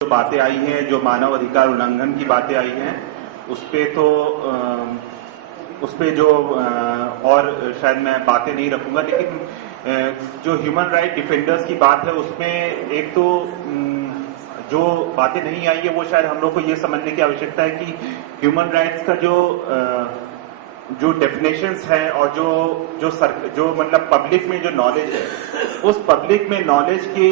जो बातें आई हैं, जो मानव अधिकार उल्लंघन की बातें आई हैं, उस पे जो और शायद मैं बातें नहीं रखूंगा, लेकिन जो ह्यूमन राइट डिफेंडर्स की बात है उसमें एक तो जो बातें नहीं आई है वो शायद हम लोग को ये समझने की आवश्यकता है कि ह्यूमन राइट्स का जो डेफिनेशंस है और जो मतलब पब्लिक में जो नॉलेज है, उस पब्लिक में नॉलेज की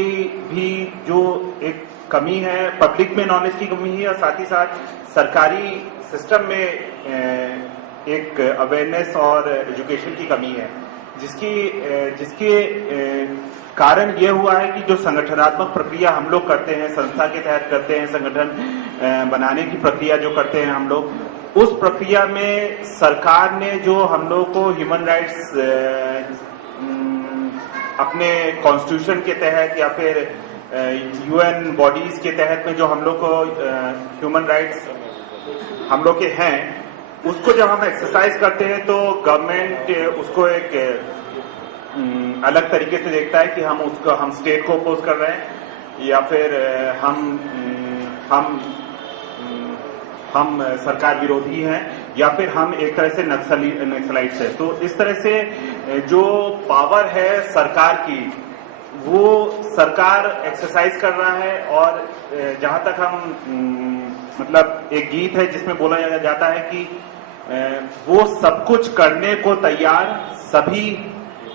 भी जो एक कमी है, पब्लिक में नॉलेज की कमी है और साथ ही साथ सरकारी सिस्टम में एक अवेयरनेस और एजुकेशन की कमी है, जिसके कारण ये हुआ है कि जो संगठनात्मक प्रक्रिया हम लोग करते हैं, संस्था के तहत करते हैं, संगठन बनाने की प्रक्रिया जो करते हैं हम लोग, उस प्रक्रिया में सरकार ने जो हम लोग को ह्यूमन राइट्स अपने कॉन्स्टिट्यूशन के तहत या फिर यूएन बॉडीज के तहत में जो हम लोग को ह्यूमन राइट्स हम लोग के हैं, उसको जब हम एक्सरसाइज करते हैं तो गवर्नमेंट उसको एक अलग तरीके से देखता है कि हम स्टेट को अपोज कर रहे हैं या फिर हम सरकार विरोधी हैं या फिर हम एक तरह से नक्सलाइट्स है। तो इस तरह से जो पावर है सरकार की, वो सरकार एक्सरसाइज कर रहा है। और जहां तक हम मतलब एक गीत है जिसमें बोला जाता है कि वो सब कुछ करने को तैयार, सभी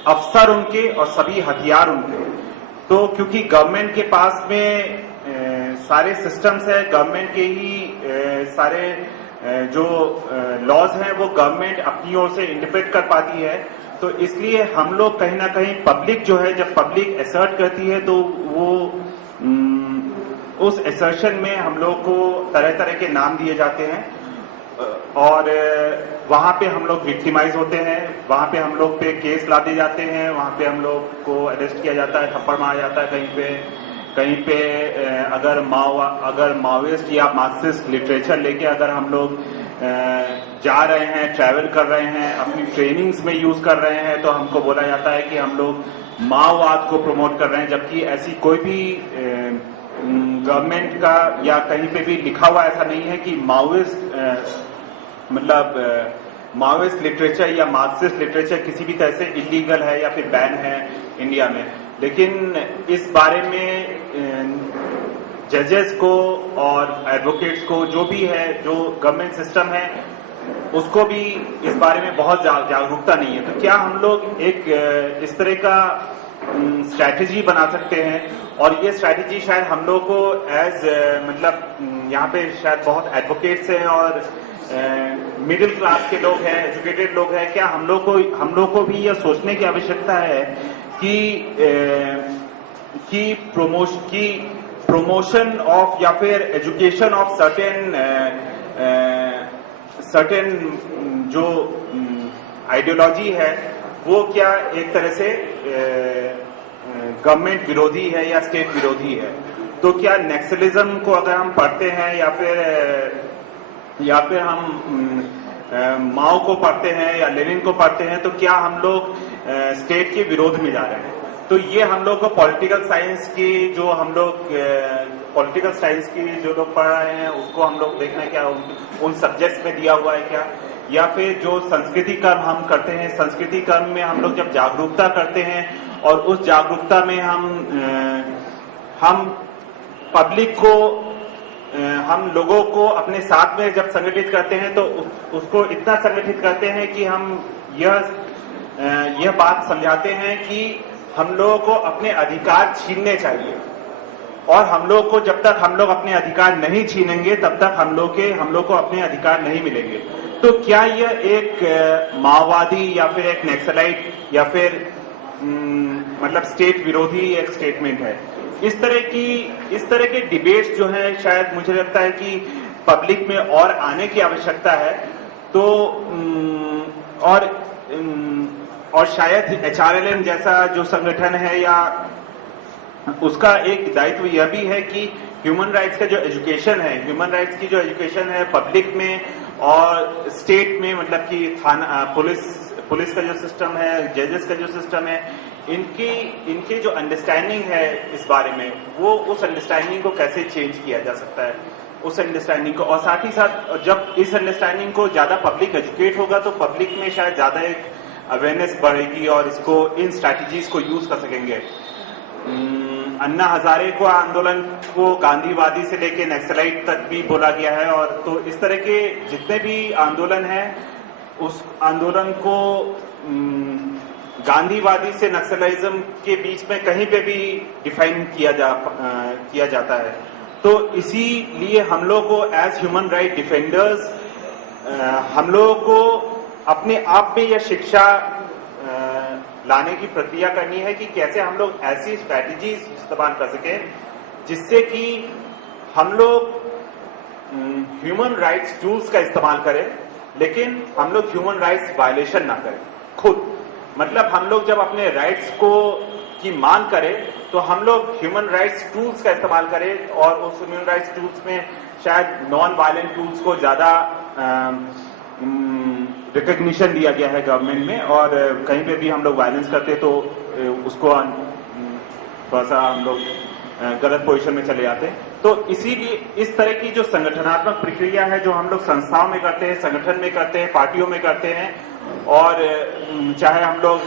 अफसर उनके और सभी हथियार उनके। तो क्योंकि गवर्नमेंट के पास में सारे सिस्टम्स है, गवर्नमेंट के ही सारे जो लॉज हैं वो गवर्नमेंट अपनी ओर से इंटरप्रेट कर पाती है। तो इसलिए हम लोग कहीं ना कहीं पब्लिक जो है, जब पब्लिक असर्ट करती है तो वो उस असर्शन में हम लोग को तरह तरह के नाम दिए जाते हैं और वहां पे हम लोग विक्टिमाइज होते हैं, वहां पे हम लोग पे केस ला दिए जाते हैं, वहां पे हम लोग को अरेस्ट किया जाता है, थप्पड़ मारा जाता है कहीं पे अगर माओइस्ट या मार्क्सिस्ट लिटरेचर लेके अगर हम लोग जा रहे हैं, ट्रैवल कर रहे हैं, अपनी ट्रेनिंग्स में यूज कर रहे हैं, तो हमको बोला जाता है कि हम लोग माओवाद को प्रमोट कर रहे हैं, जबकि ऐसी कोई भी गवर्नमेंट का या कहीं पे भी लिखा हुआ ऐसा नहीं है कि माओइस्ट लिटरेचर या मार्क्सिस्ट लिटरेचर किसी भी तरह से इलीगल है या फिर बैन है इंडिया में। लेकिन इस बारे में जजेस को और एडवोकेट्स को, जो भी है, जो गवर्नमेंट सिस्टम है, उसको भी इस बारे में बहुत जागरूकता नहीं है। तो क्या हम लोग एक इस तरह का स्ट्रैटेजी बना सकते हैं? और ये स्ट्रैटेजी शायद हम लोग को मतलब यहाँ पे शायद बहुत एडवोकेट्स हैं और मिडिल क्लास के लोग हैं, एजुकेटेड लोग हैं, क्या हम लोग को भी यह सोचने की आवश्यकता है कि प्रमोशन ऑफ या फिर एजुकेशन ऑफ सर्टेन जो आइडियोलॉजी है वो क्या एक तरह से गवर्नमेंट विरोधी है या स्टेट विरोधी है? तो क्या नक्सलिज्म को अगर हम पढ़ते हैं या फिर हम माओ को पढ़ते हैं या लेनिन को पढ़ते हैं, तो क्या हम लोग स्टेट के विरोध में जा रहे हैं? तो ये हम लोग को पॉलिटिकल साइंस की जो लोग पढ़ रहे हैं उसको हम लोग देखना है क्या उन सब्जेक्ट्स में दिया हुआ है क्या, या फिर जो संस्कृति कर्म हम करते हैं, संस्कृति कर्म में हम लोग जब जागरूकता करते हैं और उस जागरूकता में हम पब्लिक को, हम लोगों को अपने साथ में जब संगठित करते हैं तो उसको इतना संगठित करते हैं कि हम यह बात समझाते हैं कि हम लोगों को अपने अधिकार छीनने चाहिए और हम लोग को जब तक हम लोग अपने अधिकार नहीं छीनेंगे तब तक हम लोग को अपने अधिकार नहीं मिलेंगे। तो क्या यह एक माओवादी या फिर एक नक्सलाइट या फिर मतलब स्टेट विरोधी एक स्टेटमेंट है? इस तरह के डिबेट्स जो हैं शायद मुझे लगता है कि पब्लिक में और आने की आवश्यकता है। तो और शायद HRLN जैसा जो संगठन है या उसका एक दायित्व यह भी है कि ह्यूमन राइट्स का जो एजुकेशन है, ह्यूमन राइट्स की जो एजुकेशन है पब्लिक में और स्टेट में, मतलब कि थाना पुलिस का जो सिस्टम है, जजेस का जो सिस्टम है, इनकी जो अंडरस्टैंडिंग है इस बारे में, वो उस अंडरस्टैंडिंग को कैसे चेंज किया जा सकता है, उस अंडरस्टैंडिंग को। और साथ ही साथ जब इस अंडरस्टैंडिंग को ज्यादा पब्लिक एजुकेट होगा तो पब्लिक में शायद ज्यादा एक अवेयरनेस बढ़ेगी और इसको इन स्ट्रैटेजीज को यूज कर सकेंगे। अन्ना हजारे को आंदोलन को गांधीवादी से लेके नक्सलाइट तक भी बोला गया है, और तो इस तरह के जितने भी आंदोलन हैं उस आंदोलन को गांधीवादी से नक्सलिज्म के बीच में कहीं पे भी डिफाइन किया जाता है। तो इसीलिए हम लोग को एज ह्यूमन राइट डिफेंडर्स हम लोगों को अपने आप में यह शिक्षा लाने की प्रक्रिया करनी है कि कैसे हम लोग ऐसी स्ट्रैटेजीज इस्तेमाल कर सकें जिससे कि हम लोग ह्यूमन राइट्स टूल्स का इस्तेमाल करें, लेकिन हम लोग ह्यूमन राइट्स वायलेशन ना करें खुद। मतलब हम लोग जब अपने राइट्स की मांग करें तो हम लोग ह्यूमन राइट्स टूल्स का इस्तेमाल करें, और उस ह्यूमन राइट्स टूल्स में शायद नॉन वायलेंट टूल्स को ज्यादा रिकग्निशन दिया गया है गवर्नमेंट में, और कहीं पे भी हम लोग वायलेंस करते तो उसको थोड़ा सा हम लोग गलत पोजीशन में चले जाते हैं। तो इसीलिए इस तरह की जो संगठनात्मक प्रक्रिया है जो हम लोग संस्थाओं में करते हैं, संगठन में करते हैं, पार्टियों में करते हैं, और चाहे हम लोग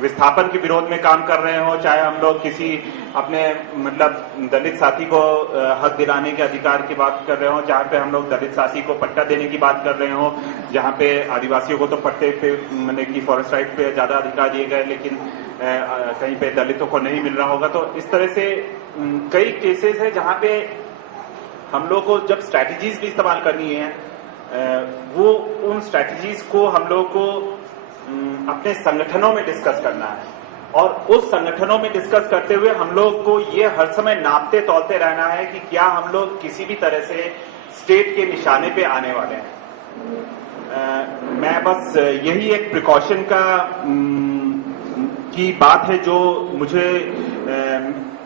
विस्थापन के विरोध में काम कर रहे हो, चाहे हम लोग किसी अपने मतलब दलित साथी को हक दिलाने के अधिकार की बात कर रहे हो, जहां पे हम लोग दलित साथी को पट्टा देने की बात कर रहे हो, जहां पे आदिवासियों को तो पट्टे पे मतलब की फॉरेस्ट राइट पे ज्यादा अधिकार दिए गए, लेकिन कहीं पे दलितों को नहीं मिल रहा होगा। तो इस तरह से कई केसेस है जहां पे हम लोग को जब स्ट्रैटेजीज भी इस्तेमाल करनी है, वो उन स्ट्रैटेजीज को हम लोग को अपने संगठनों में डिस्कस करना है, और उस संगठनों में डिस्कस करते हुए हम लोग को ये हर समय नापते तौलते रहना है कि क्या हम लोग किसी भी तरह से स्टेट के निशाने पे आने वाले हैं। मैं बस यही एक प्रिकॉशन की बात है जो मुझे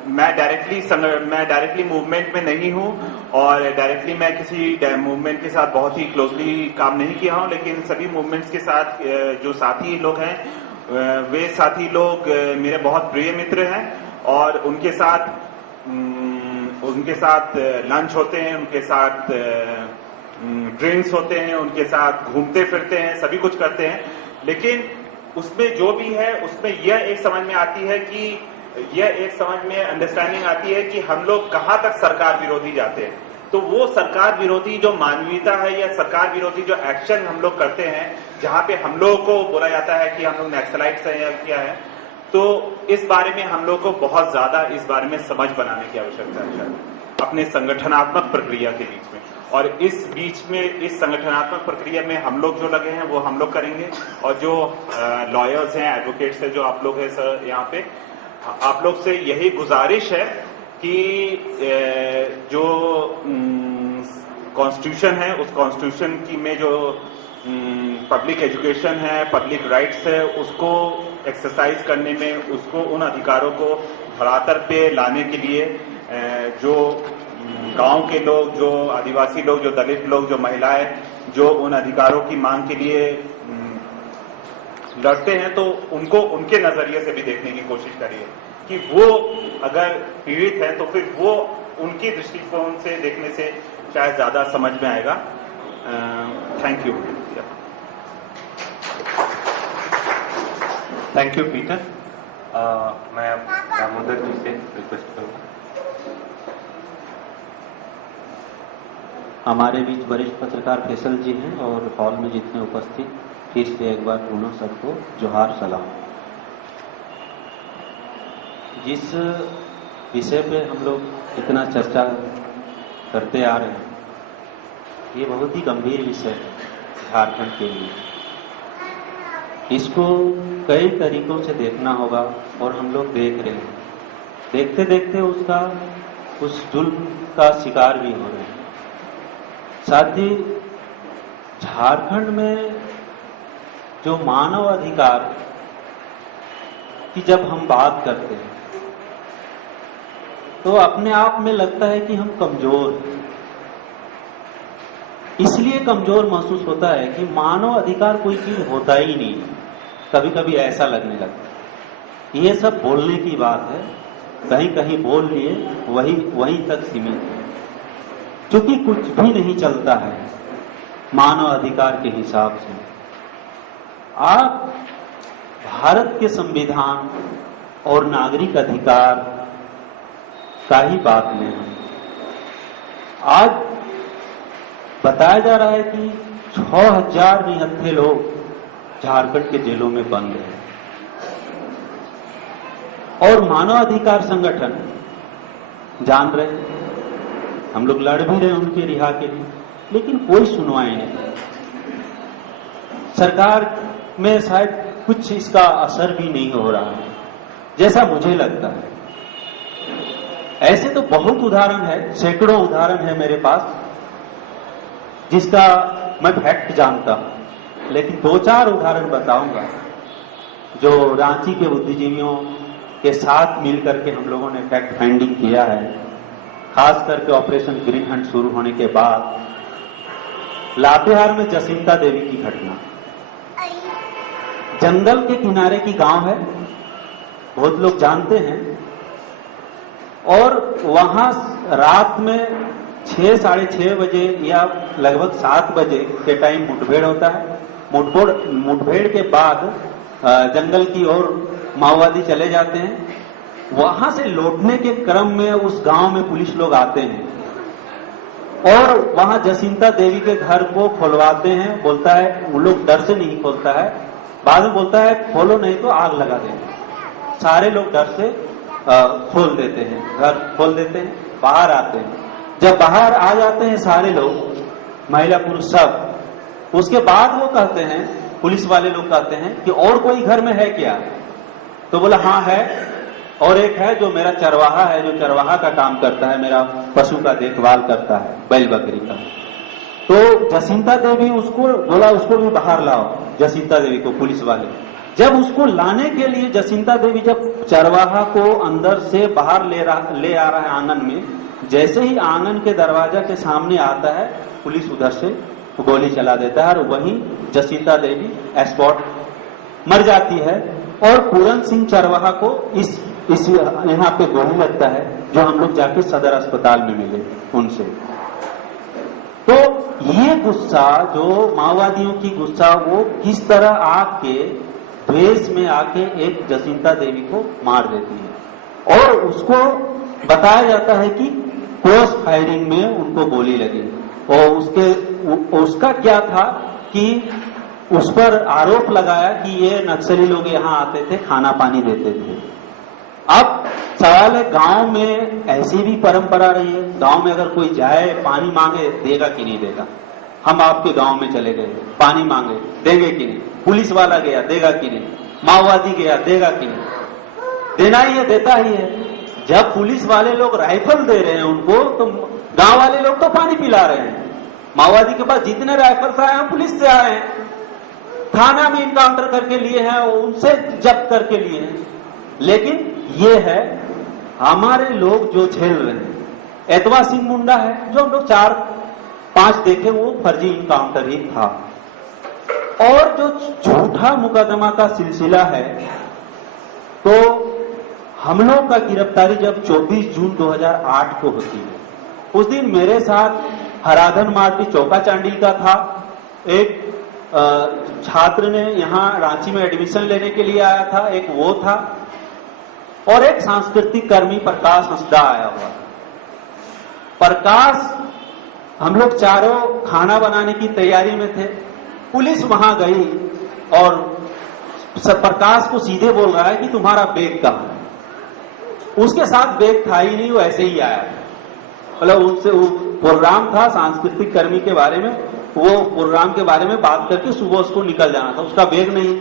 मैं डायरेक्टली मूवमेंट में नहीं हूं, और डायरेक्टली मैं किसी मूवमेंट के साथ बहुत ही क्लोजली काम नहीं किया हूं, लेकिन सभी मूवमेंट्स के साथ जो साथी लोग हैं वे साथी लोग मेरे बहुत प्रिय मित्र हैं, और उनके साथ लंच होते हैं, उनके साथ ड्रिंक्स होते हैं, उनके साथ घूमते फिरते हैं, सभी कुछ करते हैं। लेकिन उसमें जो भी है उसमें यह एक समझ में आती है कि यह एक समझ में अंडरस्टैंडिंग आती है कि हम लोग कहां तक सरकार विरोधी जाते हैं। तो वो सरकार विरोधी जो मानवीयता है या सरकार विरोधी जो एक्शन हम लोग करते हैं, जहां पे हम लोगों को बोला जाता है कि हम लोग नक्सलाइट्स हैं या क्या है, तो इस बारे में हम लोग को बहुत ज्यादा इस बारे में समझ बनाने की आवश्यकता है अपने संगठनात्मक प्रक्रिया के बीच में। और इस बीच में इस संगठनात्मक प्रक्रिया में हम लोग जो लगे हैं वो हम लोग करेंगे, और जो लॉयर्स हैं, एडवोकेट्स हैं, जो आप लोग हैं सर यहाँ पे, आप लोग से यही गुजारिश है कि जो कॉन्स्टिट्यूशन है उस कॉन्स्टिट्यूशन की में जो पब्लिक एजुकेशन है, पब्लिक राइट्स है, उसको एक्सरसाइज करने में, उसको उन अधिकारों को धरातल पे लाने के लिए जो गांव के लोग, जो आदिवासी लोग, जो दलित लोग, जो महिलाएं जो उन अधिकारों की मांग के लिए लड़ते हैं, तो उनको उनके नजरिए से भी देखने की कोशिश करिए कि वो अगर पीड़ित है तो फिर वो उनकी दृष्टिकोण से देखने से शायद ज्यादा समझ में आएगा। Thank you. Thank you Peter. मैं अब दामोदर जी से रिक्वेस्ट करूंगा। हमारे बीच वरिष्ठ पत्रकार फैसल जी हैं, और हॉल में जितने उपस्थित, फिर से एक बार पुनः सबको जोहार सलाम। जिस विषय पे हम लोग इतना चर्चा करते आ रहे हैं, ये बहुत ही गंभीर विषय है झारखंड के लिए। इसको कई तरीकों से देखना होगा, और हम लोग देख रहे हैं। देखते देखते उस जुल्म का शिकार भी हो रहे हैं। साथ ही झारखंड में जो मानव अधिकार की जब हम बात करते हैं तो अपने आप में लगता है कि हम कमजोर हैं। इसलिए कमजोर महसूस होता है कि मानव अधिकार कोई चीज होता ही नहीं। कभी कभी ऐसा लगने लगता है। ये सब बोलने की बात है, कहीं कहीं बोल लिए, वहीं तक सीमित है। क्योंकि कुछ भी नहीं चलता है मानव अधिकार के हिसाब से। आप भारत के संविधान और नागरिक अधिकार का ही बात लें। आज बताया जा रहा है कि 6000 निहत्थे लोग झारखंड के जेलों में बंद हैं और मानव अधिकार संगठन जान रहे हैं, हम लोग लड़ भी रहे हैं उनके रिहा के लिए, लेकिन कोई सुनवाई नहीं। सरकार में शायद कुछ इसका असर भी नहीं हो रहा है, जैसा मुझे लगता है। ऐसे तो बहुत उदाहरण है, सैकड़ों उदाहरण है मेरे पास, जिसका मैं फैक्ट जानता हूं, लेकिन 2-4 उदाहरण बताऊंगा जो रांची के बुद्धिजीवियों के साथ मिलकर के हम लोगों ने फैक्ट फाइंडिंग किया है। खास करके ऑपरेशन ग्रीन हंट शुरू होने के बाद लातेहार में जसिंता देवी की घटना, जंगल के किनारे की गांव है, बहुत लोग जानते हैं, और वहां रात में 6-6:30 बजे या लगभग 7 बजे के टाइम मुठभेड़ होता है। मुठभेड़ के बाद जंगल की ओर माओवादी चले जाते हैं। वहां से लौटने के क्रम में उस गांव में पुलिस लोग आते हैं और वहां जसिंता देवी के घर को खोलवाते हैं। बोलता है, वो लोग डर से नहीं खोलता है, बाद में बोलता है खोलो नहीं तो आग लगा देंगे। सारे लोग डर से खोल देते हैं, घर खोल देते हैं, बाहर आते हैं। जब बाहर आ जाते हैं सारे लोग, महिला पुरुष सब, उसके बाद वो कहते हैं, पुलिस वाले लोग कहते हैं कि और कोई घर में है क्या? तो बोला हाँ है, और एक है जो मेरा चरवाहा है, जो चरवाहा का काम करता है, मेरा पशु का देखभाल करता है, बैल बकरी का। तो जसिंता देवी उसको बोला, उसको भी बाहर लाओ, जसिंता देवी को, पुलिस वाले। जब उसको लाने के लिए जसिंता देवी जब चरवाहा को अंदर से बाहर ले आ रहा है आंगन में, जैसे ही आंगन के दरवाजा के सामने आता है, पुलिस उधर से गोली चला देता है और वहीं जसिंता देवी स्पॉट मर जाती है। और पूरन सिंह चरवाहा को इस यहाँ पे गोली लगता है, जो हम लोग जाके सदर अस्पताल में मिले उनसे। तो ये गुस्सा, जो माओवादियों की गुस्सा, वो किस तरह आके द्वेष में आके एक जसिंता देवी को मार देती है। और उसको बताया जाता है कि क्रॉस फायरिंग में उनको गोली लगी। और उसका क्या था कि उस पर आरोप लगाया कि ये नक्सली लोग यहाँ आते थे, खाना पानी देते थे। अब सवाल है, गांव में ऐसी भी परंपरा रही है, गांव में अगर कोई जाए पानी मांगे, देगा कि नहीं देगा? हम आपके गांव में चले गए, पानी मांगे, देंगे कि नहीं? पुलिस वाला गया, देगा कि नहीं? माओवादी गया, देगा कि नहीं? देना ही है, देता ही है। जब पुलिस वाले लोग राइफल दे रहे हैं उनको, तो गांव वाले लोग तो पानी पिला रहे हैं। माओवादी के पास जितने राइफल्स आए हैं, पुलिस से आए हैं, थाना में इनकाउंटर करके लिए हैं, उनसे जब्त करके लिए हैं। लेकिन ये है हमारे लोग जो झेल रहे हैं। एतवा सिंह मुंडा है, जो हम लोग 4-5 देखे, वो फर्जी इनकाउंटर ही था। और जो झूठा मुकदमा का सिलसिला है, तो हम लोग का गिरफ्तारी जब 24 जून 2008 को होती है, उस दिन मेरे साथ हराधन मार्टी चौका चांडिल का था, एक छात्र ने यहाँ रांची में एडमिशन लेने के लिए आया था, एक वो था, और एक सांस्कृतिक कर्मी प्रकाश हंसदा आया हुआ। प्रकाश, हम लोग चारों खाना बनाने की तैयारी में थे, पुलिस वहां गई और प्रकाश को सीधे बोल रहा है कि तुम्हारा बैग कहाँ है? उसके साथ बैग था ही नहीं, वो ऐसे ही आया। मतलब उससे वो प्रोग्राम था सांस्कृतिक कर्मी के बारे में, वो प्रोग्राम के बारे में बात करके सुबह उसको निकल जाना था, उसका बैग नहीं।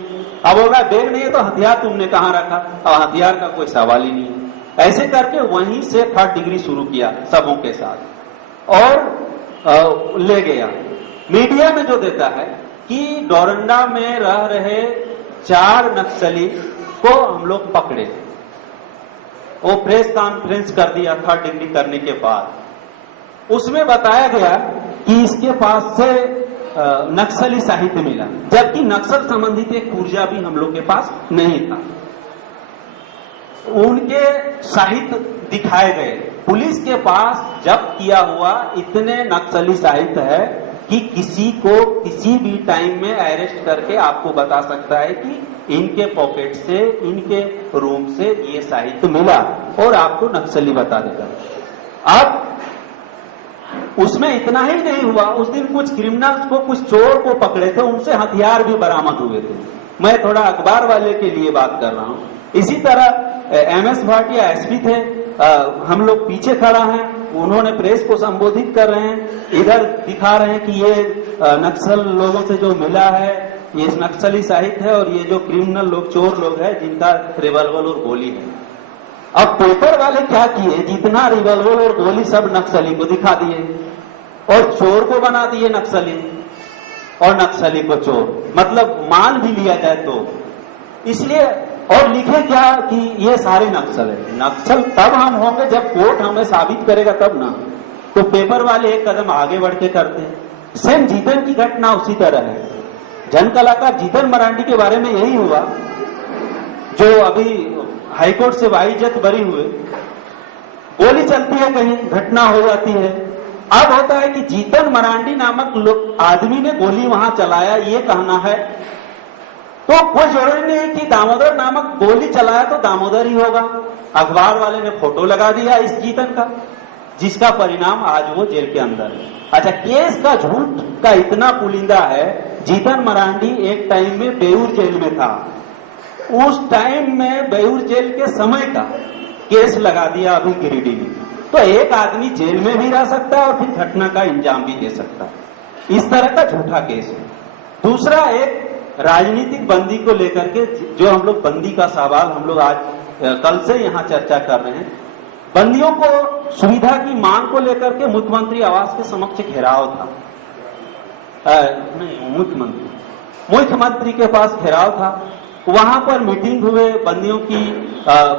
अब बोल रहा है बैग नहीं है तो हथियार तुमने कहाँ रखा? अब हथियार का कोई सवाल ही नहीं है। ऐसे करके वहीं से 3rd डिग्री शुरू किया सबों के साथ और ले गया। मीडिया में जो देता है कि डोरंडा में रह रहे 4 नक्सली को हम लोग पकड़े, वो प्रेस कॉन्फ्रेंस कर दिया 3rd डिग्री करने के बाद। उसमें बताया गया कि इसके पास से नक्सली साहित्य मिला, जबकि नक्सल संबंधित एक ऊर्जा भी हम लोग के पास नहीं था। उनके साहित्य दिखाए गए। पुलिस के पास जब्त किया हुआ इतने नक्सली साहित्य है कि किसी को किसी भी टाइम में अरेस्ट करके आपको बता सकता है कि इनके पॉकेट से, इनके रूम से ये साहित्य मिला, और आपको नक्सली बता देगा। अब उसमें इतना ही नहीं हुआ, उस दिन कुछ क्रिमिनल्स को, कुछ चोर को पकड़े थे, उनसे हथियार भी बरामद हुए थे। मैं थोड़ा अखबार वाले के लिए बात कर रहा हूं। इसी तरह एमएस भाटिया एसपी थे, हम लोग पीछे खड़ा हैं, उन्होंने प्रेस को संबोधित कर रहे हैं, इधर दिखा रहे हैं कि ये नक्सल लोगों से जो मिला है ये नक्सली साहित्य है, और ये जो क्रिमिनल लोग, चोर लोग हैं जिनका रिवॉल्वर और गोली है। अब पेपर वाले क्या किए, जितना रिवॉल्वर और गोली सब नक्सली को दिखा दिए और चोर को बना दिए नक्सली और नक्सली को चोर, मतलब मान भी लिया जाए तो। इसलिए और लिखे क्या कि ये सारे नक्सल है। नक्सल तब हम होंगे जब कोर्ट हमें साबित करेगा तब ना। तो पेपर वाले एक कदम आगे बढ़ के करते हैं। सेम जीतन की घटना उसी तरह है। जन कलाकार जीतन मरांडी के बारे में यही हुआ, जो अभी हाईकोर्ट से वाइजत बरी हुए। गोली चलती है, कहीं घटना हो जाती है। अब होता है कि जीतन मरांडी नामक आदमी ने गोली वहां चलाया, ये कहना है तो कोई जरूरी नहीं है कि दामोदर नामक गोली चलाया तो दामोदर ही होगा। अखबार वाले ने फोटो लगा दिया इस जीतन का, जिसका परिणाम आज वो जेल के अंदर है। अच्छा, केस का झूठ का इतना पुलिंदा है। जीतन मरांडी एक टाइम में बेऊर जेल में था, उस टाइम में बेऊर जेल के समय का केस लगा दिया अभी गिरिडीह में। तो एक आदमी जेल में भी रह सकता है और फिर घटना का इंजाम भी दे सकता है। इस तरह का झूठा केस है। दूसरा, एक राजनीतिक बंदी को लेकर के, जो हम लोग बंदी का सवाल हम लोग आज कल से यहाँ चर्चा कर रहे हैं। बंदियों को सुविधा की मांग को लेकर के मुख्यमंत्री आवास के समक्ष घेराव था, नहीं मुख्यमंत्री के पास घेराव था। वहां पर मीटिंग हुए, बंदियों की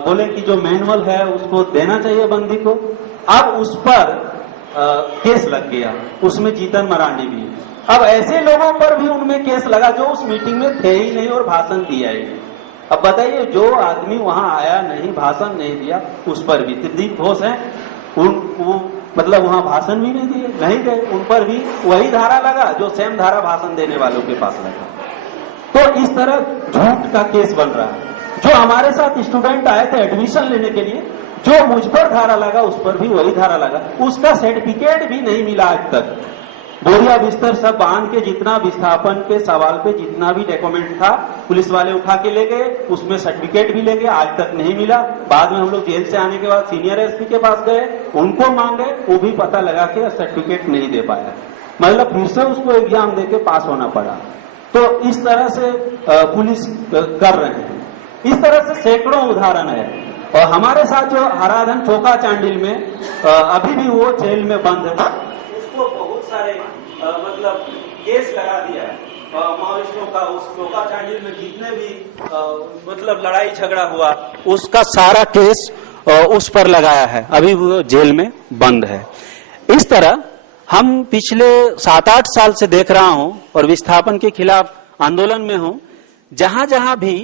बोले कि जो मैनुअल है उसको देना चाहिए बंदी को। अब उस पर केस लग गया, उसमें जीतन मरांडी भी। अब ऐसे लोगों पर भी उनमें केस लगा जो उस मीटिंग में थे ही नहीं और भाषण दिया ही नहीं। अब बताइए, जो आदमी वहां आया नहीं, भाषण नहीं दिया, उस पर भी त्रिदीप घोष है, मतलब वहां भाषण भी नहीं दिए, नहीं गए, उन पर भी वही धारा लगा जो सेम धारा भाषण देने वालों के पास लगा। तो इस तरह झूठ का केस बन रहा है। जो हमारे साथ स्टूडेंट आए थे एडमिशन लेने के लिए, जो मुझ पर धारा लगा उस पर भी वही धारा लगा, उसका सर्टिफिकेट भी नहीं मिला आज तक। बोरिया बिस्तर सब बांध के, जितना विस्थापन के सवाल पे जितना भी डॉक्यूमेंट था, पुलिस वाले उठा के ले गए, उसमें सर्टिफिकेट भी ले गए, आज तक नहीं मिला। बाद में हम लोग जेल से आने के बाद सीनियर एसपी के पास गए, उनको मांगे, वो भी पता लगा के सर्टिफिकेट नहीं दे पाया, मतलब फिर से उसको एग्जाम देके पास होना पड़ा। तो इस तरह से पुलिस कर रहे हैं। इस तरह से सैकड़ों उदाहरण है। और हमारे साथ जो हराधन चौका चांडिल में अभी भी वो जेल में बंद है, उसको बहुत सारे मतलब केस लगा दिया है माओवादियों का। उस चौका चांडिल में जितने भी मतलब लड़ाई झगड़ा हुआ, उसका सारा केस उस पर लगाया है, अभी वो जेल में बंद है। इस तरह हम पिछले 7-8 साल से देख रहा हूं और विस्थापन के खिलाफ आंदोलन में हूं, जहां जहां भी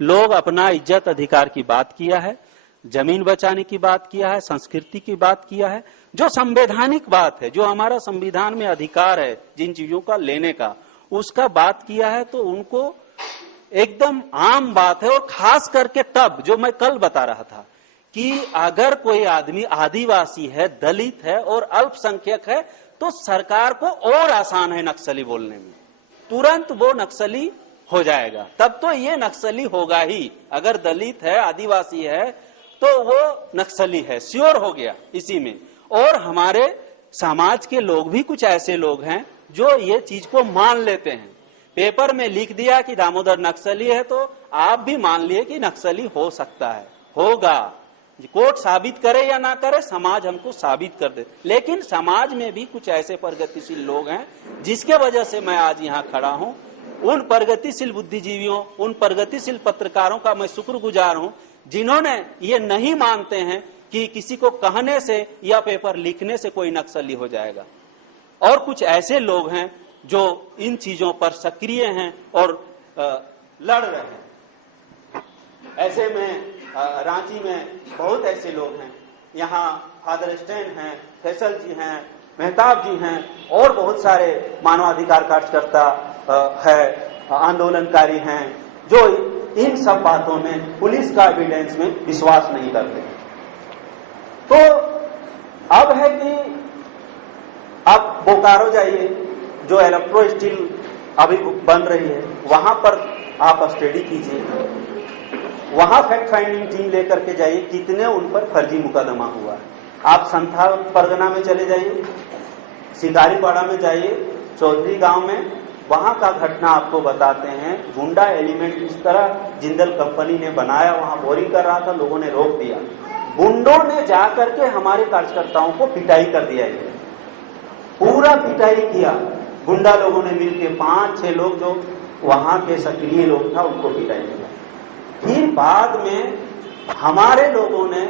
लोग अपना इज्जत अधिकार की बात किया है, जमीन बचाने की बात किया है, संस्कृति की बात किया है, जो संवैधानिक बात है, जो हमारा संविधान में अधिकार है जिन चीजों का लेने का, उसका बात किया है, तो उनको एकदम आम बात है। और खास करके तब, जो मैं कल बता रहा था कि अगर कोई आदमी आदिवासी है, दलित है और अल्पसंख्यक है, तो सरकार को और आसान है नक्सली बोलने में, तुरंत वो नक्सली हो जाएगा। तब तो ये नक्सली होगा ही। अगर दलित है, आदिवासी है, तो वो नक्सली है, श्योर हो गया इसी में। और हमारे समाज के लोग भी कुछ ऐसे लोग हैं जो ये चीज को मान लेते हैं। पेपर में लिख दिया कि दामोदर नक्सली है, तो आप भी मान लिए कि नक्सली हो सकता है, होगा। कोर्ट साबित करे या ना करे, समाज हमको साबित कर दे। लेकिन समाज में भी कुछ ऐसे प्रगतिशील लोग हैं जिसके वजह से मैं आज यहाँ खड़ा हूँ। उन प्रगतिशील बुद्धिजीवियों, उन प्रगतिशील पत्रकारों का मैं शुक्रगुजार हूँ जिन्होंने ये नहीं मानते हैं कि किसी को कहने से या पेपर लिखने से कोई नक्सली हो जाएगा। और कुछ ऐसे लोग हैं जो इन चीजों पर सक्रिय हैं और लड़ रहे हैं। ऐसे में रांची में बहुत ऐसे लोग हैं, यहाँ फादर स्टैन हैं, फैसल जी हैं, मेहताब जी हैं और बहुत सारे मानवाधिकार कार्यकर्ता है, आंदोलनकारी हैं, जो इन सब बातों में, पुलिस का एविडेंस में विश्वास नहीं करते। तो अब है कि आप बोकारो जाइए, जो इलेक्ट्रो स्टील अभी बन रही है, वहां पर आप स्टडी कीजिए, वहां फैक्ट फाइंडिंग टीम लेकर के जाइए कितने उन पर फर्जी मुकदमा हुआ है। आप संथाल परगना में चले जाइए, शिकारीपाड़ा में जाइए, चौधरी गांव में, वहां का घटना आपको बताते हैं। गुंडा एलिमेंट इस तरह जिंदल कंपनी ने बनाया, वहां बोरिंग कर रहा था, लोगों ने रोक दिया, गुंडों ने जाकर के हमारे कार्यकर्ताओं को पिटाई कर दिया, पूरा पिटाई किया गुंडा लोगों ने मिलकर, 5-6 लोग जो वहां के सक्रिय लोग था उनको पिटाई किया। फिर बाद में हमारे लोगों ने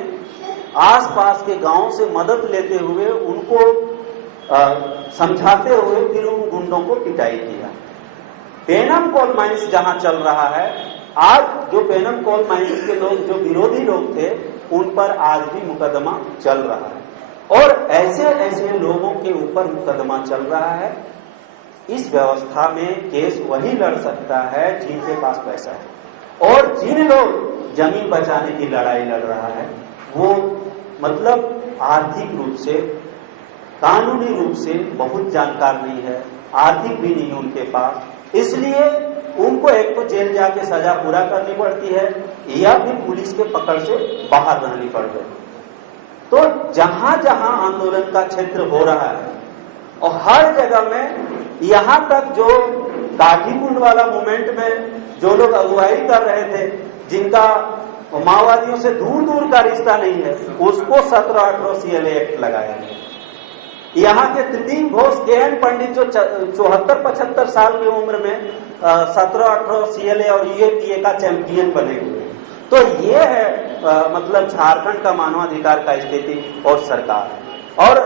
आसपास के गांव से मदद लेते हुए उनको समझाते हुए फिर उन गुंडों को पिटाई किया। पेनम कोल माइंस जहां चल रहा है आज, जो पेनम कोल माइंस के लोग, जो विरोधी लोग थे, उन पर आज भी मुकदमा चल रहा है और ऐसे ऐसे लोगों के ऊपर मुकदमा चल रहा है। इस व्यवस्था में केस वही लड़ सकता है जिनके पास पैसा है, और जिन लोग जमीन बचाने की लड़ाई लड़ रहा है वो मतलब आर्थिक रूप से, कानूनी रूप से बहुत जानकार नहीं है, आर्थिक भी नहीं उनके पास, इसलिए उनको एक तो जेल जाके सजा पूरा करनी पड़ती है या फिर पुलिस के पकड़ से बाहर रहनी पड़ गई। तो जहां जहां आंदोलन का क्षेत्र हो रहा है और हर जगह में, यहां तक जो काठीकुंड वाला मूवमेंट में जो लोग अगुवाई कर रहे थे, जिनका माओवादियों से दूर दूर का रिश्ता नहीं है, उसको 17-18 CLA एक्ट लगाया गया। यहाँ के त्रिदीप घोष, KN पंडित जो 74-75 साल की उम्र में 17-18 CLA और UAPA का चैंपियन बने हुए। तो ये है मतलब झारखंड का मानवाधिकार का स्थिति और सरकार। और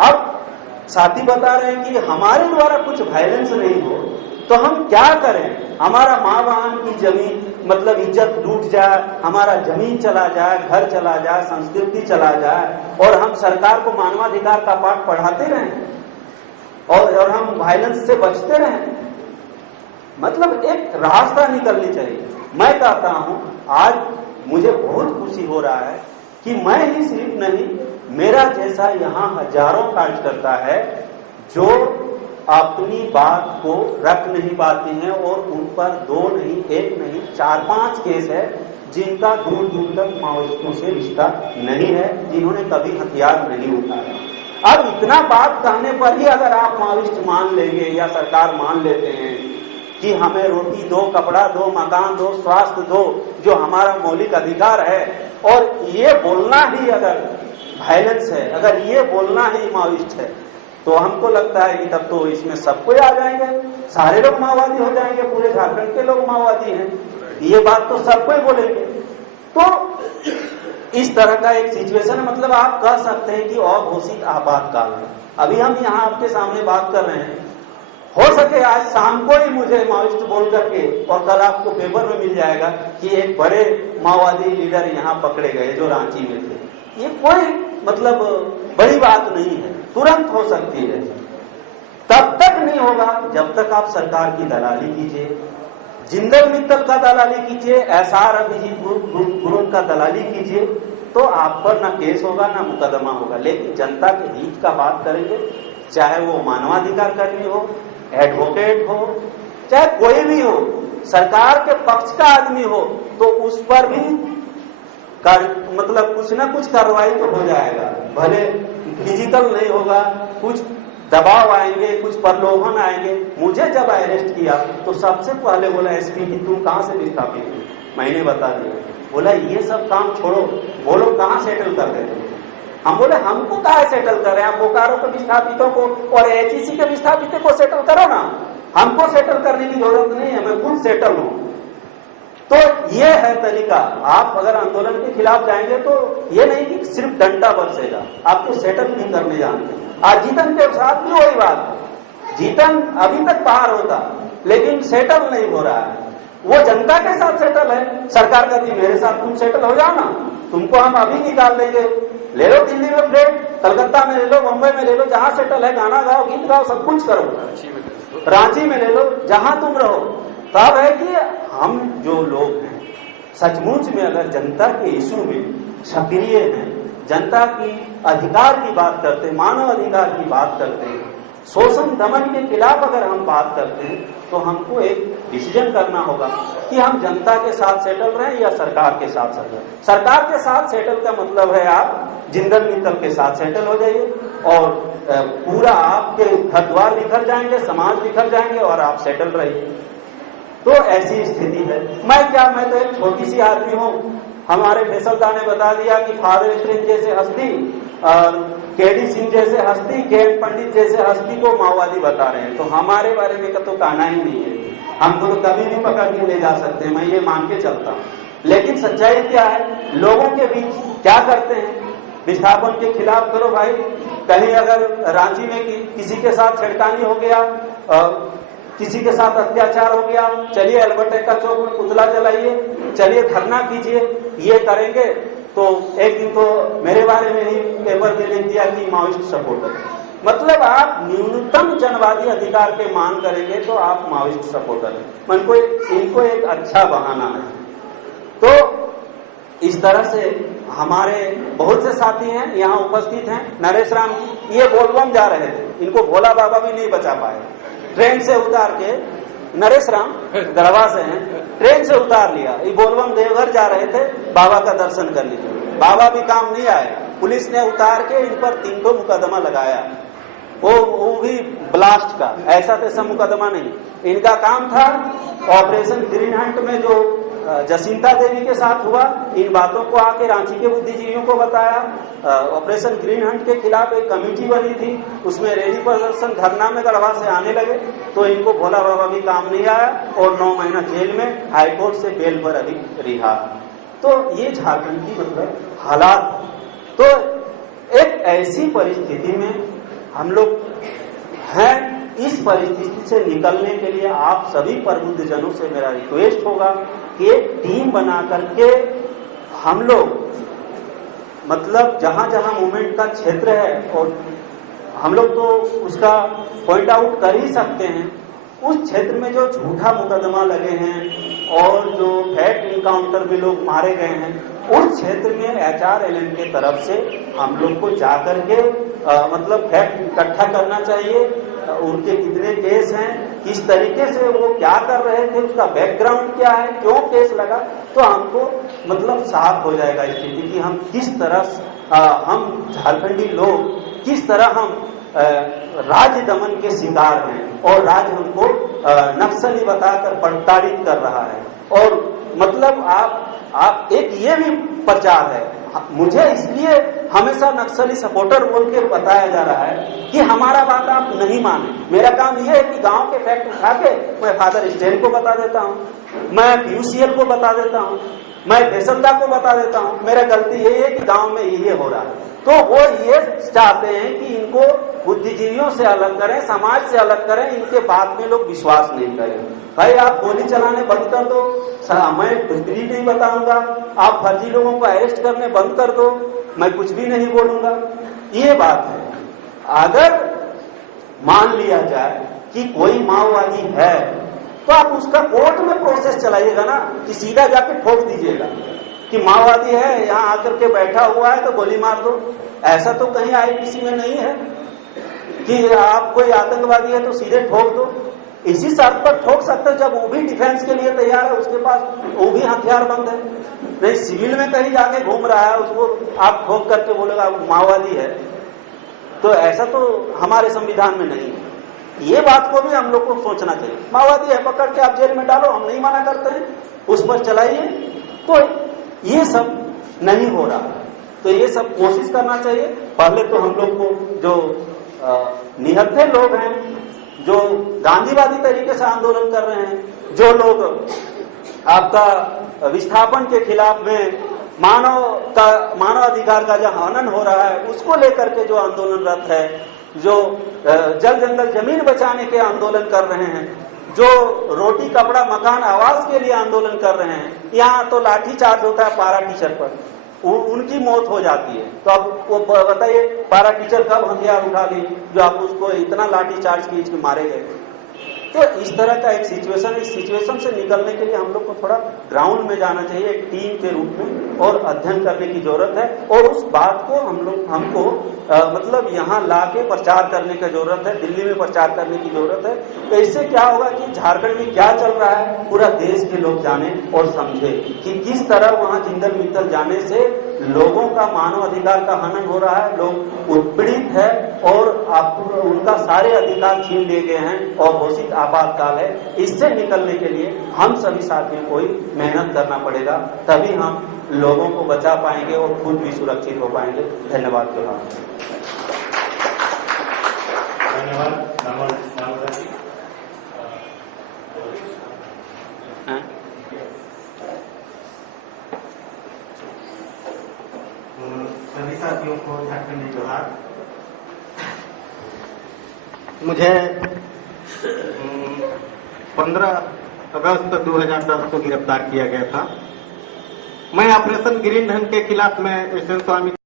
अब साथी बता रहे हैं कि हमारे द्वारा कुछ वायलेंस नहीं हो तो हम क्या करें, हमारा माँ बहन की जमीन मतलब इज्जत लूट जाए, हमारा जमीन चला जाए, घर चला जाए, संस्कृति चला जाए, और हम सरकार को मानवाधिकार का पाठ पढ़ाते रहें और हम वायलेंस से बचते रहें। मतलब एक रास्ता निकलनी चाहिए। मैं कहता हूं आज मुझे बहुत खुशी हो रहा है कि मैं ही सिर्फ नहीं, मेरा जैसा यहाँ हजारों कार्यकर्ता है जो अपनी बात को रख नहीं पाते हैं और उन पर 2 नहीं, 1 नहीं, 4-5 केस है जिनका दूर दूर तक माओवादियों से रिश्ता नहीं है, जिन्होंने कभी हथियार नहीं उठाया। अब इतना बात कहने पर ही अगर आप माओवादिस्ट मान लेंगे या सरकार मान लेते हैं कि हमें रोटी दो, कपड़ा दो, मकान दो, स्वास्थ्य दो, जो हमारा मौलिक अधिकार है, और ये बोलना ही अगर वायलेंस है, अगर ये बोलना ही माओवादिस्ट है, तो हमको लगता है कि तब तो इसमें सब कोई आ जाएंगे, सारे लोग माओवादी हो जाएंगे, पूरे झारखंड के लोग माओवादी हैं, ये बात तो सब कोई बोलेंगे। तो इस तरह का एक सिचुएशन है। मतलब आप कह सकते हैं कि अघोषित आपातकाल है। अभी हम यहाँ आपके सामने बात कर रहे हैं, हो सके आज शाम को ही मुझे माओवादिस्ट बोल करके और कल आपको पेपर में मिल जाएगा कि एक बड़े माओवादी लीडर यहाँ पकड़े गए जो रांची में थे। ये कोई मतलब बड़ी बात नहीं है, तुरंत हो सकती है। तब तक नहीं होगा जब तक आप सरकार की दलाली कीजिए, जिंदल मित्तल का दलाली कीजिए, SR अभिजीत ग्रुप का दलाली कीजिए, तो आप पर ना केस होगा ना मुकदमा होगा। लेकिन जनता के हित का बात करेंगे, चाहे वो मानवाधिकार कर्मी हो, एडवोकेट हो, चाहे कोई भी हो, सरकार के पक्ष का आदमी हो, तो उस पर भी मतलब कुछ ना कुछ कार्रवाई तो हो जाएगा। भले फिजिकल नहीं होगा, कुछ दबाव आएंगे, कुछ प्रलोभन आएंगे। मुझे जब अरेस्ट किया तो सबसे पहले बोला SP कि तुम कहां से विस्थापित हो, मैंने बता दिया। बोला ये सब काम छोड़ो, बोलो कहां सेटल कर देते हो। हम बोले हमको कहां सेटल कर रहे हैं, आप बोकारो के विस्थापितों को और HEC के विस्थापितों को सेटल करो ना, हमको सेटल करने की जरूरत नहीं है, मैं खुद सेटल हूं। तो ये है तरीका। आप अगर आंदोलन के खिलाफ जाएंगे तो ये नहीं कि सिर्फ डंडा बरसेगा, आपको सेटल नहीं करने जानते। आज जीतन के साथ भी वही बात, जीतन अभी तक बाहर होता लेकिन सेटल नहीं हो रहा है। वो जनता के साथ सेटल है। सरकार कहती मेरे साथ तुम सेटल हो जाओ ना, तुमको हम अभी निकाल देंगे, ले लो दिल्ली में फ्लैट, कलकत्ता में ले लो, मुंबई में ले लो, जहां सेटल है, गाना गाओ, गीत गाओ, सब कुछ करो, रांची में ले लो, जहां तुम रहो। तब है कि हम जो लोग हैं सचमुच में अगर जनता के इशू में सक्रिय हैं, जनता की अधिकार की बात करते हैं, मानव अधिकार की बात करते हैं, शोषण दमन के खिलाफ अगर हम बात करते हैं, तो हमको एक डिसीजन करना होगा कि हम जनता के साथ सेटल रहें या सरकार के साथ सेटल। सरकार के साथ सेटल का मतलब है आप जिंदल मित्तल के साथ सेटल हो जाइए और पूरा आपके घर द्वार बिखर जाएंगे, समाज बिखर जाएंगे और आप सेटल रहिए। तो ऐसी स्थिति है। मैं तो एक छोटी सी आदमी हूँ। हमारे फैसलदा ने बता दिया कि फादर स्ट्रेंज जैसे हस्ती और केडी सिंह जैसे हस्ती, के एन पंडित जैसे हस्ती को माओवादी बता रहे हैं, तो हमारे बारे में तो कहना ही नहीं है। हमको तो कभी भी पकड़ के ले जा सकते हैं, मैं ये मान के चलता हूँ। लेकिन सच्चाई क्या है, लोगों के बीच क्या करते हैं, विस्थापन के खिलाफ करो भाई। कहीं अगर रांची में किसी के साथ छेड़खानी हो गया, किसी के साथ अत्याचार हो गया, चलिए अल्बर्ट एक्का चौक में पुतला जलाइए, चलिए धरना कीजिए। ये करेंगे तो एक दिन तो मेरे बारे में ही पेपर में लिख दिया कि माओइस्ट सपोर्टर। मतलब आप न्यूनतम जनवादी अधिकार के मांग करेंगे तो आप माओइस्ट सपोर्टर हैं। इनको एक अच्छा बहाना है। तो इस तरह से हमारे बहुत से साथी हैं यहाँ उपस्थित हैं। नरेश राम जी ये बोलबम जा रहे थे, इनको भोला बाबा भी नहीं बचा पाए। ट्रेन से उतार के, नरेश राम गढ़वा से हैं, ट्रेन से उतार लिया। ये बोलबम देवघर जा रहे थे, बाबा का दर्शन कर लीजिए, बाबा भी काम नहीं आए। पुलिस ने उतार के इन पर 3 मुकदमा लगाया, वो भी ब्लास्ट का, ऐसा तैसा मुकदमा नहीं। इनका काम था ऑपरेशन ग्रीन हंट में जो जसिंता देवी के साथ हुआ, इन बातों को आके रांची के बुद्धिजीवियों को बताया। ऑपरेशन ग्रीन हंट के खिलाफ एक कमेटी बनी थी, उसमें रैली प्रदर्शन धरना में गढ़वा से आने लगे, तो इनको भोला बाबा भी काम नहीं आया और 9 महीना जेल में, हाईकोर्ट से बेल पर अभी रिहा। तो ये झारखंड की मतलब हालात। तो एक ऐसी परिस्थिति में हम लोग हैं। इस परिस्थिति से निकलने के लिए आप सभी प्रबुद्ध जनों से मेरा रिक्वेस्ट होगा कि एक टीम बना करके हम लोग मतलब जहां जहां मूवमेंट का क्षेत्र है, और हम लोग तो उसका पॉइंट आउट कर ही सकते हैं, उस क्षेत्र में जो झूठा मुकदमा लगे हैं और जो फैक्ट इनकाउंटर में लोग मारे गए हैं, उस क्षेत्र में HRLM के तरफ से हम लोग को जाकर के मतलब फैक्ट इकट्ठा करना चाहिए। उनके कितने केस हैं, किस तरीके से वो क्या कर रहे थे, उसका बैकग्राउंड क्या है, क्यों केस लगा, तो हमको मतलब साफ हो जाएगा स्थिति कि हम किस तरह हम झारखंडी लोग किस तरह हम राज्य दमन के शिकार हैं और राज्य हमको नक्सली बताकर प्रताड़ित कर रहा है। और मतलब आप एक ये भी प्रचार है, मुझे इसलिए हमेशा नक्सली सपोर्टर बोल के बताया जा रहा है कि हमारा बात आप नहीं माने। मेरा काम यह है कि गांव के फैक्ट उठा के मैं फादर स्टेन को बता देता हूँ, मैं PUCL को बता देता हूँ, मैं फैसलदा को बता देता हूँ। मेरा गलती यही है कि गांव में ये हो रहा है। तो वो ये चाहते हैं कि इनको बुद्धिजीवियों से अलग करें, समाज से अलग करें, इनके बात में लोग विश्वास नहीं करें। भाई आप गोली चलाने बंद कर दो, मैं कुछ भी नहीं बताऊंगा, आप फर्जी लोगों को अरेस्ट करने बंद कर दो, मैं कुछ भी नहीं बोलूंगा। ये बात है। अगर मान लिया जाए कि कोई माओवादी है तो आप उसका कोर्ट में प्रोसेस चलाइएगा ना, कि सीधा जाके ठोक दीजिएगा कि माओवादी है, यहाँ आकर के बैठा हुआ है तो गोली मार दो। ऐसा तो कहीं IPC में नहीं है कि आप कोई आतंकवादी है तो सीधे ठोक दो। इसी शर्त पर ठोक सकते हो जब वो भी डिफेंस के लिए तैयार है, उसके पास वो भी हथियार बंद है। नहीं सिविल में कहीं जाके घूम रहा है, उसको आप ठोक करके बोलेगा माओवादी है, तो ऐसा तो हमारे संविधान में नहीं है। ये बात को भी हम लोग को सोचना चाहिए। माओवादी है, पकड़ के आप जेल में डालो, हम नहीं मना करते हैं, उस पर चलाइए। तो ये सब नहीं हो रहा, तो ये सब कोशिश करना चाहिए। पहले तो हम लोग को जो निहत्थे लोग हैं, जो गांधीवादी तरीके से आंदोलन कर रहे हैं, जो लोग आपका विस्थापन के खिलाफ में मानव अधिकार का जो हनन हो रहा है उसको लेकर के जो आंदोलनरत है, जो जल जंगल जमीन बचाने के आंदोलन कर रहे हैं, जो रोटी कपड़ा मकान आवास के लिए आंदोलन कर रहे हैं, यहाँ तो लाठी चार्ज होता है पारा टीचर पर, उनकी मौत हो जाती है। तो अब वो बताइए पारा टीचर कब हथियार उठा ली जो आप उसको इतना लाठी चार्ज खींच के मारे गए। तो इस तरह का एक सिचुएशन, इस सिचुएशन से निकलने के लिए हम लोग को थोड़ा ग्राउंड में जाना चाहिए एक टीम के रूप में और अध्ययन करने की जरूरत है और उस बात को हमको मतलब यहाँ लाके प्रचार करने की जरूरत है, दिल्ली में प्रचार करने की जरूरत है। तो इससे क्या होगा कि झारखंड में क्या चल रहा है पूरा देश के लोग जाने और समझे कि किस तरह वहाँ जिंदल मित्तल जाने से लोगों का मानव अधिकार का हनन हो रहा है, लोग उत्पीड़ित है और उनका सारे अधिकार छीन लिए गए हैं और घोषित आपातकाल है। इससे निकलने के लिए हम सभी साथियों को ही मेहनत करना पड़ेगा, तभी हम लोगों को बचा पाएंगे और खुद भी सुरक्षित हो पाएंगे। धन्यवाद। धन्यवाद। सभी साथियों को झारखंडी जोहार। मुझे 15 अगस्त 2010 को गिरफ्तार किया गया था। मैं ऑपरेशन ग्रीन धन के खिलाफ में एस एन स्वामी